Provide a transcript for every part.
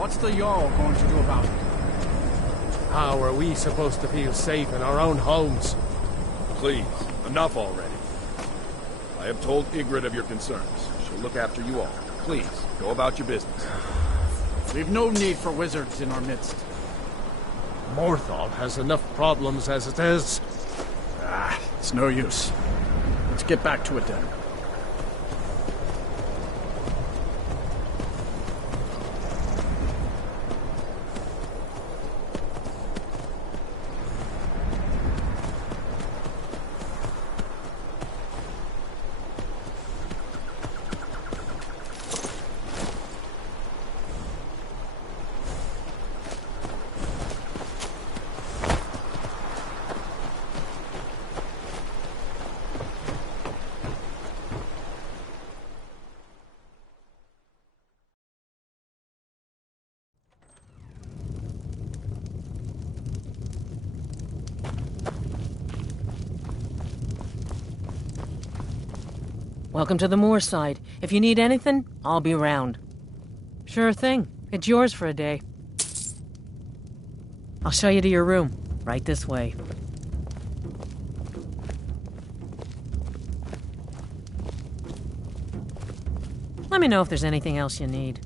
What's the Jarl going to do about it? How are we supposed to feel safe in our own homes? Please, enough already. I have told Ygritte of your concerns. She'll look after you all. Please, go about your business. We've no need for wizards in our midst. Morthal has enough problems as it is. It's no use. Let's get back to it then. Welcome to the Moorside. If you need anything, I'll be round. Sure thing. It's yours for a day. I'll show you to your room. Right this way. Let me know if there's anything else you need.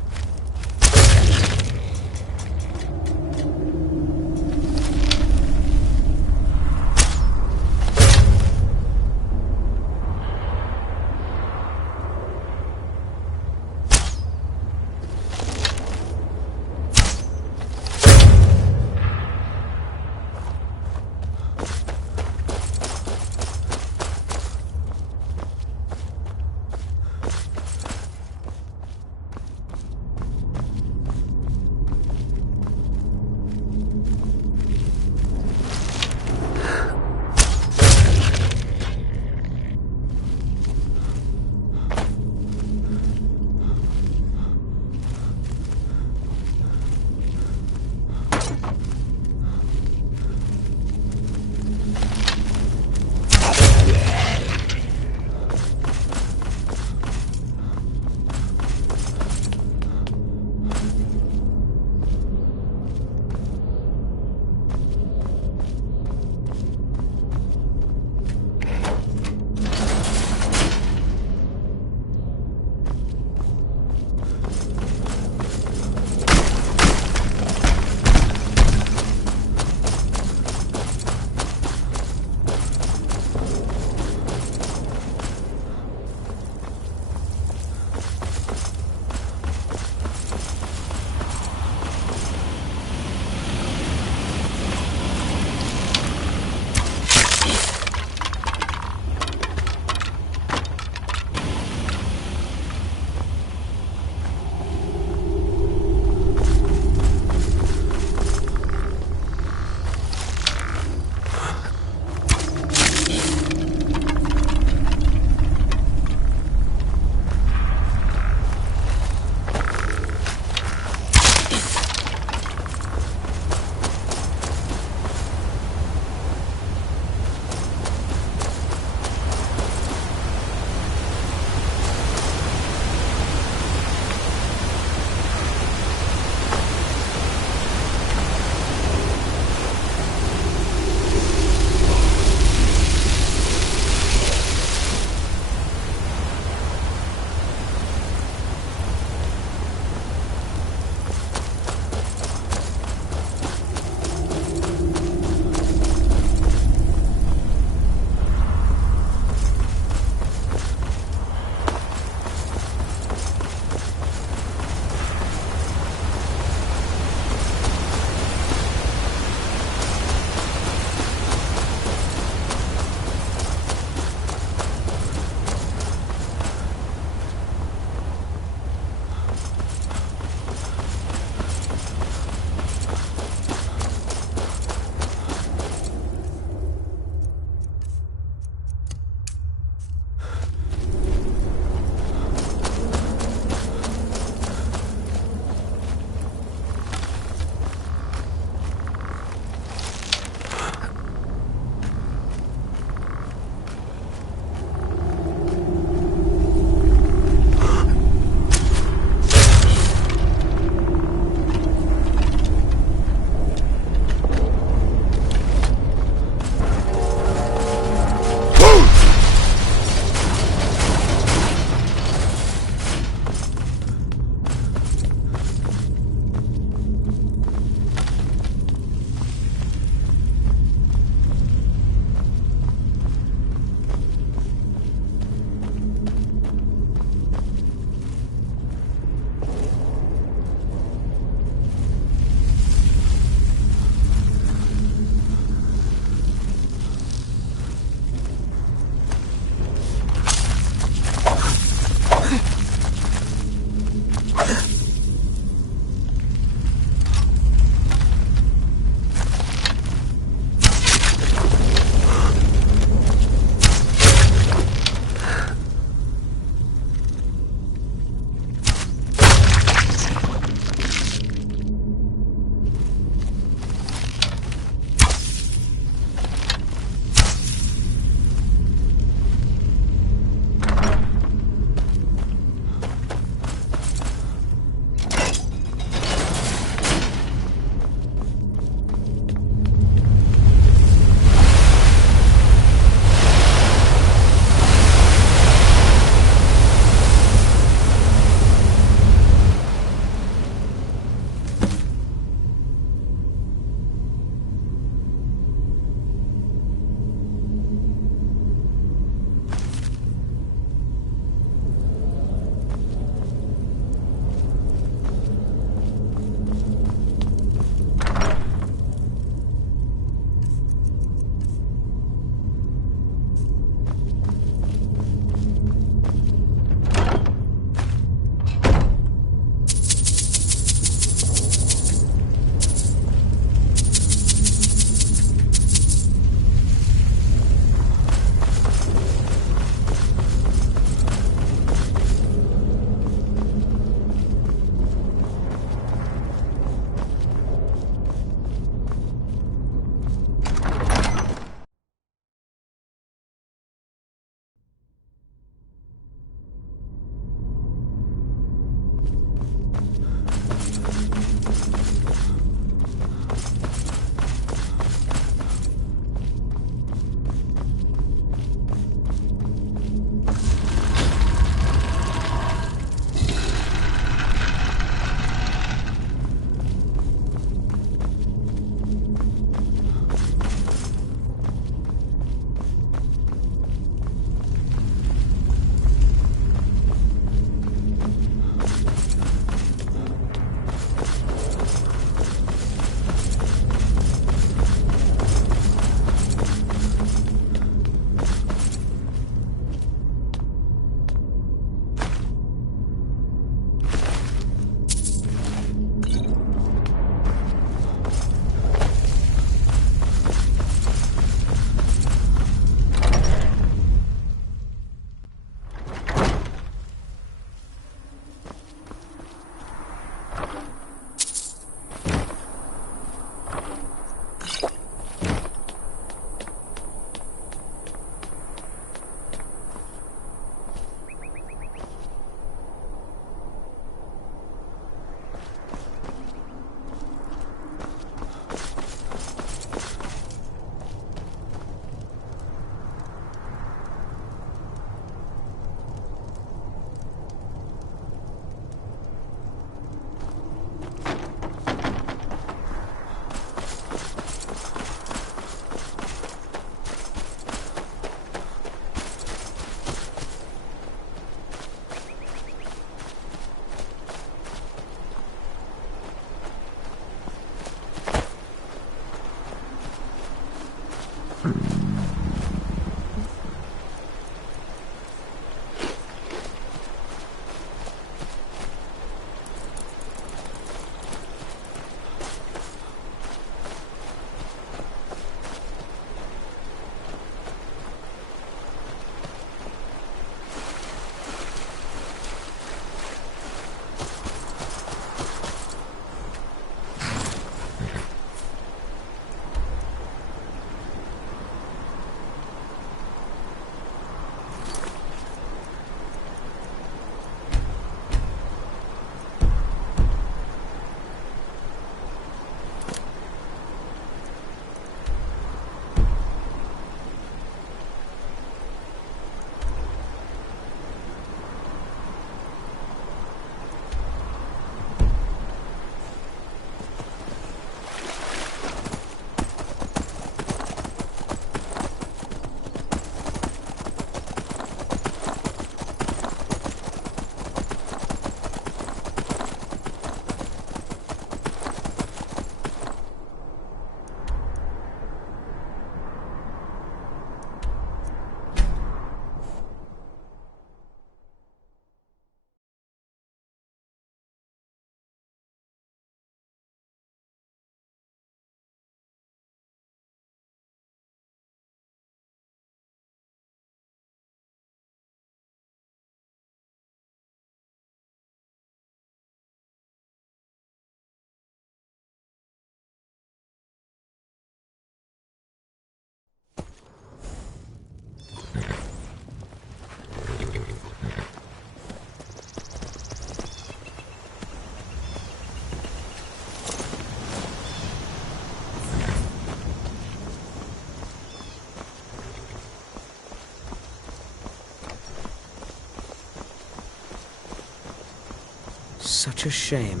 Such a shame.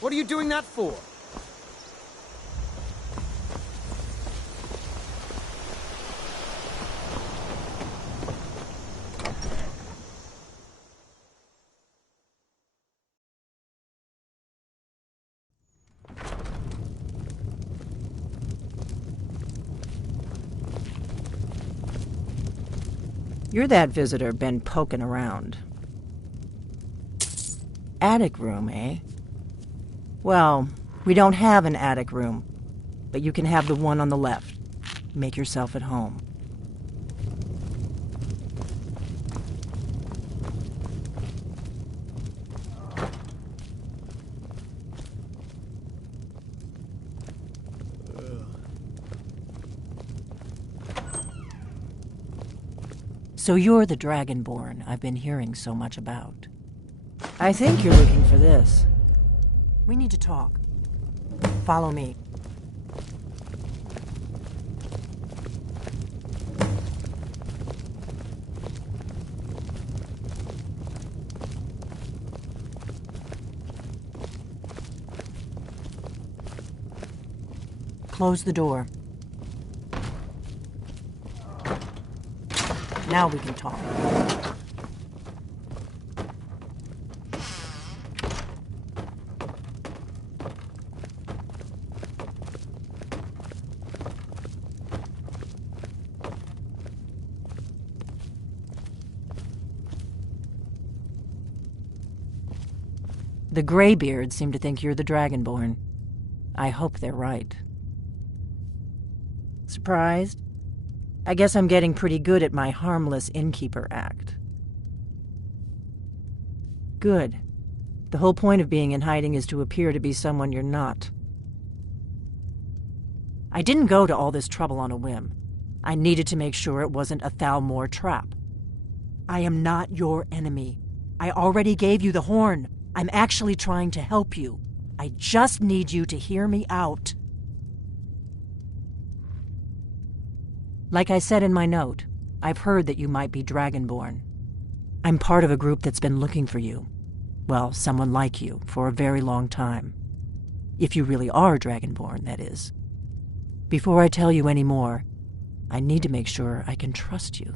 What are you doing that for? You're that visitor been poking around. Attic room, eh? Well, we don't have an attic room, but you can have the one on the left. Make yourself at home. So you're the Dragonborn I've been hearing so much about. I think you're looking for this. We need to talk. Follow me. Close the door. Now we can talk. The Greybeards seem to think you're the Dragonborn. I hope they're right. Surprised? I guess I'm getting pretty good at my harmless innkeeper act. Good. The whole point of being in hiding is to appear to be someone you're not. I didn't go to all this trouble on a whim. I needed to make sure it wasn't a Thalmor trap. I am not your enemy. I already gave you the horn. I'm actually trying to help you. I just need you to hear me out. Like I said in my note, I've heard that you might be Dragonborn. I'm part of a group that's been looking for you. Well, someone like you, for a very long time. If you really are Dragonborn, that is. Before I tell you any more, I need to make sure I can trust you.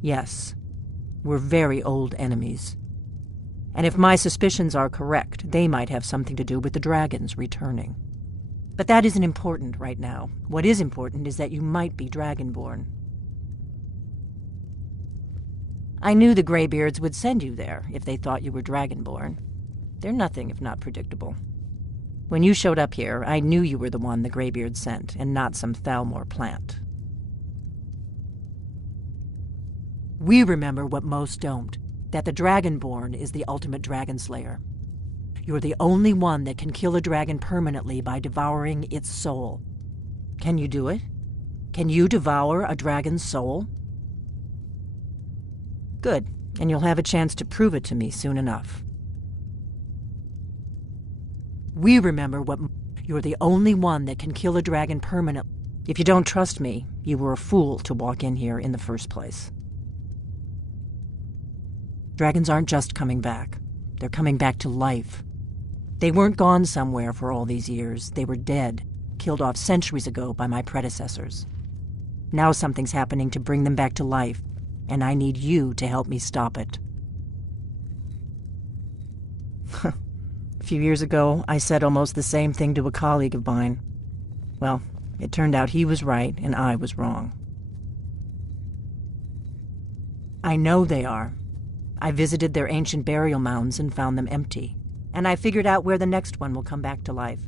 Yes, we're very old enemies. And if my suspicions are correct, they might have something to do with the dragons returning. But that isn't important right now. What is important is that you might be Dragonborn. I knew the Greybeards would send you there if they thought you were Dragonborn. They're nothing if not predictable. When you showed up here, I knew you were the one the Greybeards sent, and not some Thalmor plant. We remember what most don't, that the Dragonborn is the ultimate dragon slayer. You're the only one that can kill a dragon permanently by devouring its soul. Can you do it? Can you devour a dragon's soul? Good, and you'll have a chance to prove it to me soon enough. We remember what... You're the only one that can kill a dragon permanently. If you don't trust me, you were a fool to walk in here in the first place. Dragons aren't just coming back. They're coming back to life. They weren't gone somewhere for all these years. They were dead, killed off centuries ago by my predecessors. Now something's happening to bring them back to life, and I need you to help me stop it. A few years ago, I said almost the same thing to a colleague of mine. Well, it turned out he was right and I was wrong. I know they are. I visited their ancient burial mounds and found them empty. And I figured out where the next one will come back to life.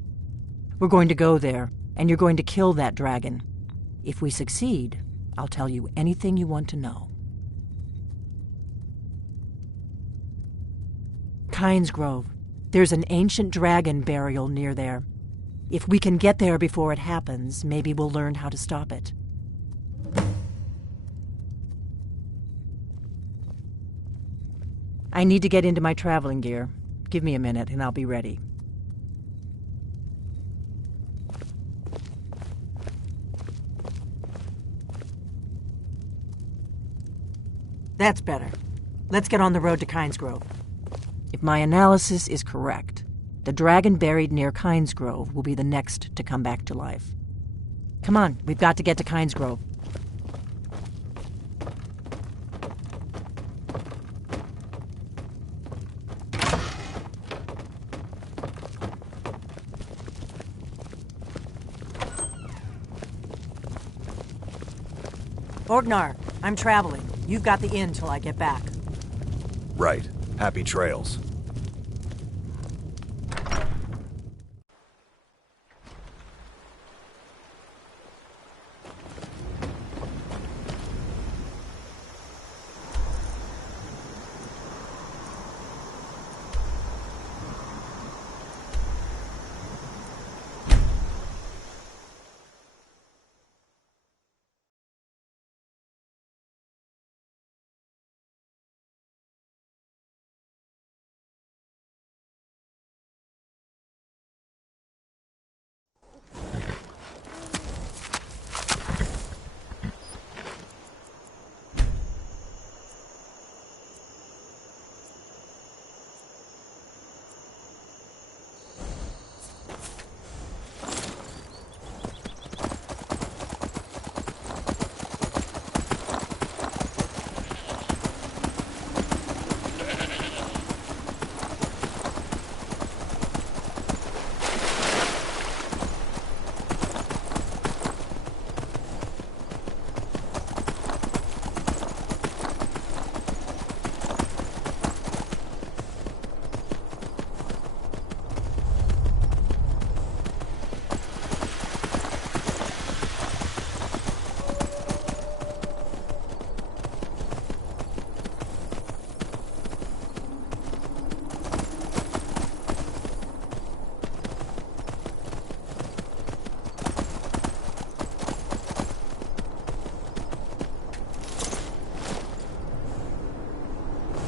We're going to go there, and you're going to kill that dragon. If we succeed, I'll tell you anything you want to know. Kynes Grove. There's an ancient dragon burial near there. If we can get there before it happens, maybe we'll learn how to stop it. I need to get into my traveling gear. Give me a minute and I'll be ready. That's better. Let's get on the road to Kynes Grove. If my analysis is correct, the dragon buried near Kynes Grove will be the next to come back to life. Come on, we've got to get to Kynes Grove. Orgnar, I'm traveling. You've got the inn till I get back. Right. Happy trails.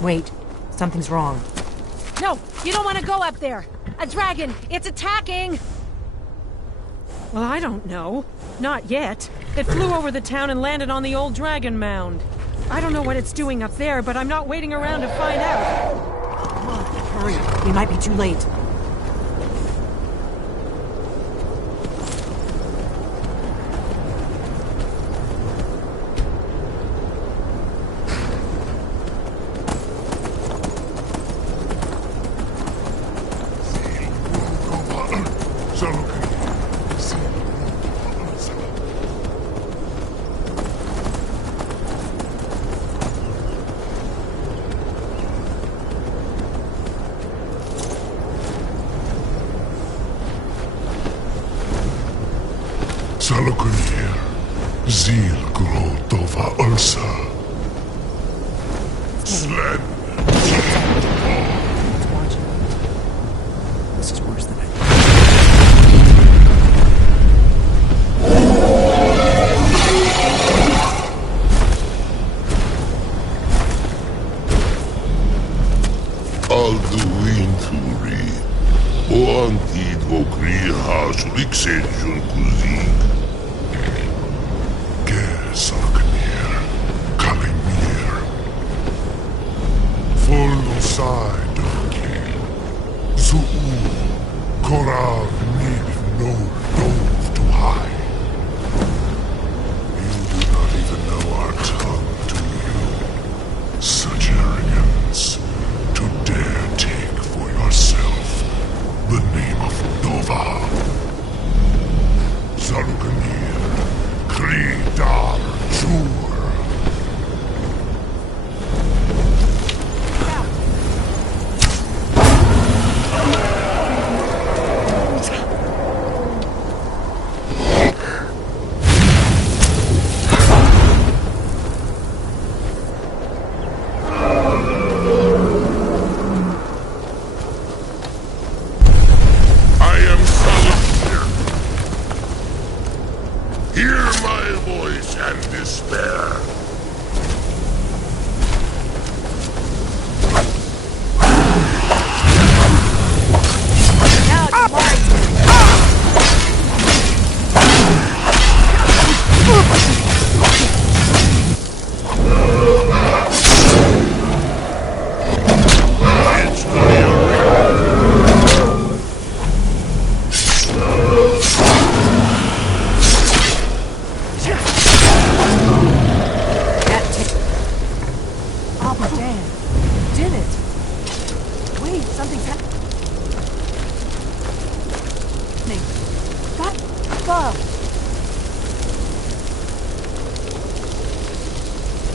Wait, something's wrong. No, you don't want to go up there! A dragon! It's attacking! Well, I don't know. Not yet. It flew over the town and landed on the old dragon mound. I don't know what it's doing up there, but I'm not waiting around to find out. Come on, hurry. We might be too late. Salokunir, Zil Grotova Ursa. Slen. This is worse than I thought. Alduinturi, Oantid Vokri Hasuliksenjun Kuzik. Salkanir, Kalimir, Full-side King, Zuu, Korav Nig no Dove to hide. You do not even know our tongue, do you? Such arrogance, to dare take for yourself the name of Dova. Salkanir, Kridar Jur. Hear my voice and despair.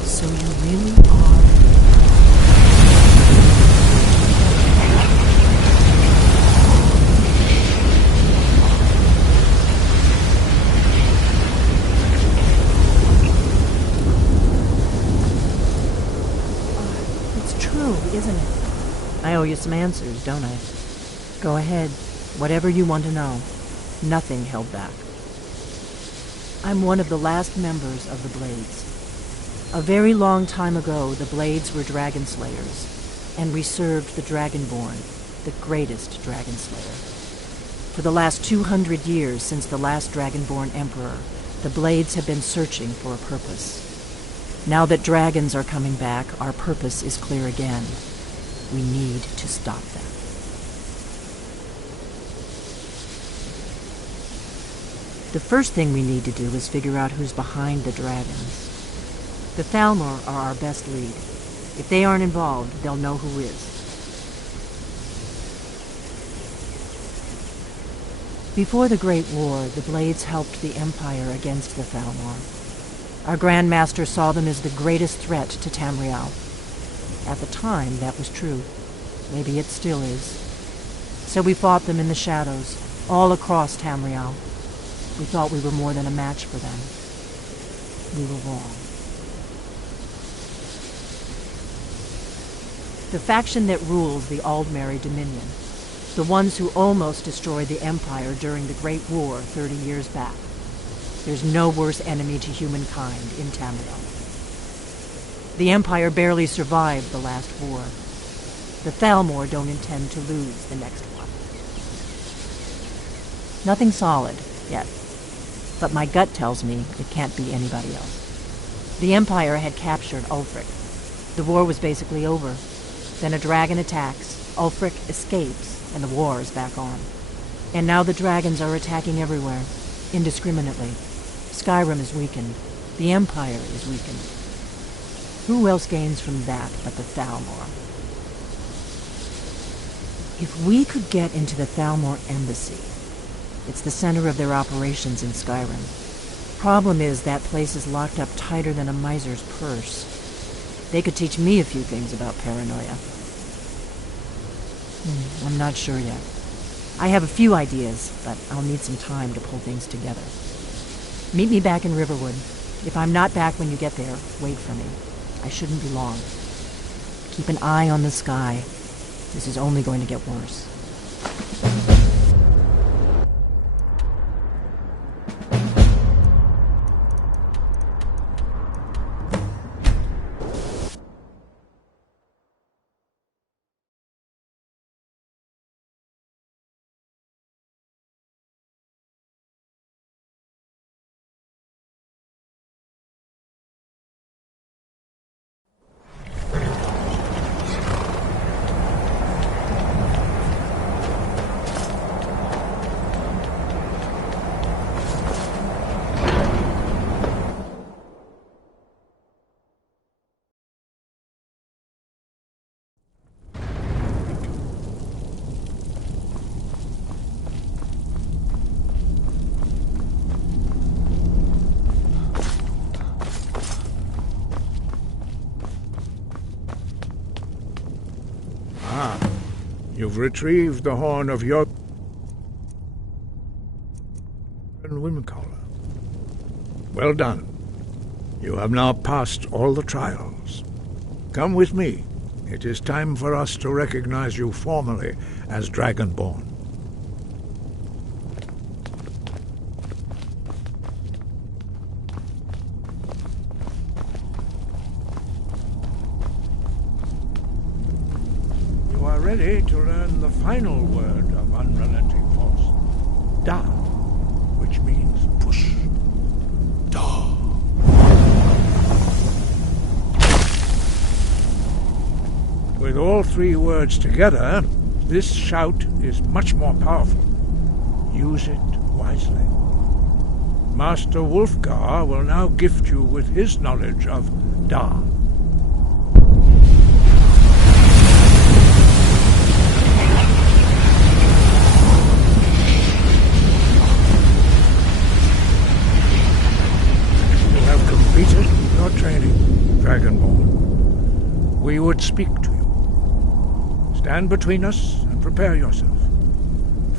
So you really are... It's true, isn't it? I owe you some answers, don't I? Go ahead. Whatever you want to know. Nothing held back. I'm one of the last members of the Blades. A very long time ago, the Blades were dragon slayers, and we served the Dragonborn, the greatest dragon slayer. For the last 200 years since the last Dragonborn Emperor, the Blades have been searching for a purpose. Now that dragons are coming back, our purpose is clear again. We need to stop them. The first thing we need to do is figure out who's behind the dragons. The Thalmor are our best lead. If they aren't involved, they'll know who is. Before the Great War, the Blades helped the Empire against the Thalmor. Our Grand Master saw them as the greatest threat to Tamriel. At the time, that was true. Maybe it still is. So we fought them in the shadows, all across Tamriel. We thought we were more than a match for them. We were wrong. The faction that rules the Aldmeri Dominion, the ones who almost destroyed the Empire during the Great War 30 years back. There's no worse enemy to humankind in Tamriel. The Empire barely survived the last war. The Thalmor don't intend to lose the next one. Nothing solid, yet. But my gut tells me it can't be anybody else. The Empire had captured Ulfric. The war was basically over. Then a dragon attacks, Ulfric escapes, and the war is back on. And now the dragons are attacking everywhere, indiscriminately. Skyrim is weakened. The Empire is weakened. Who else gains from that but the Thalmor? If we could get into the Thalmor embassy, it's the center of their operations in Skyrim. Problem is, that place is locked up tighter than a miser's purse. They could teach me a few things about paranoia. I'm not sure yet. I have a few ideas, but I'll need some time to pull things together. Meet me back in Riverwood. If I'm not back when you get there, wait for me. I shouldn't be long. Keep an eye on the sky. This is only going to get worse. You've retrieved the horn of your... Womencaller. Well done. You have now passed all the trials. Come with me. It is time for us to recognize you formally as Dragonborn. You are ready to learn the final word of unrelenting force. Da, which means push. Da. With all three words together, this shout is much more powerful. Use it wisely. Master Wulfgar will now gift you with his knowledge of Da. You have completed your training, Dragonborn. We would speak to you. Stand between us and prepare yourself.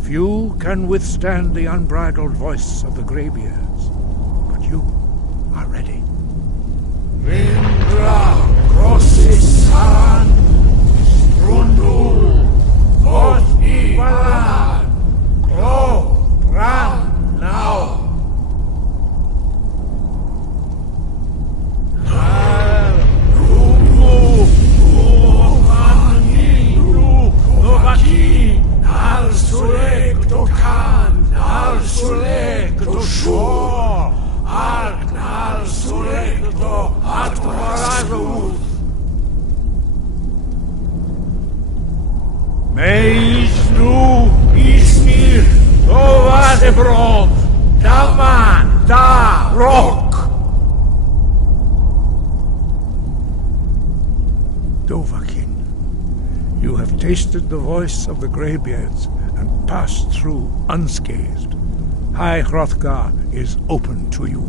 Few can withstand the unbridled voice of the Greybeards, but you are ready. Vindra Crossesan Strundul Vothi Balan Kro Bran Now Meisnu Ismir Tovadebron Daman Da Rock Dovahkiin, you have tasted the voice of the Greybeards and passed through unscathed. High Hrothgar is open to you.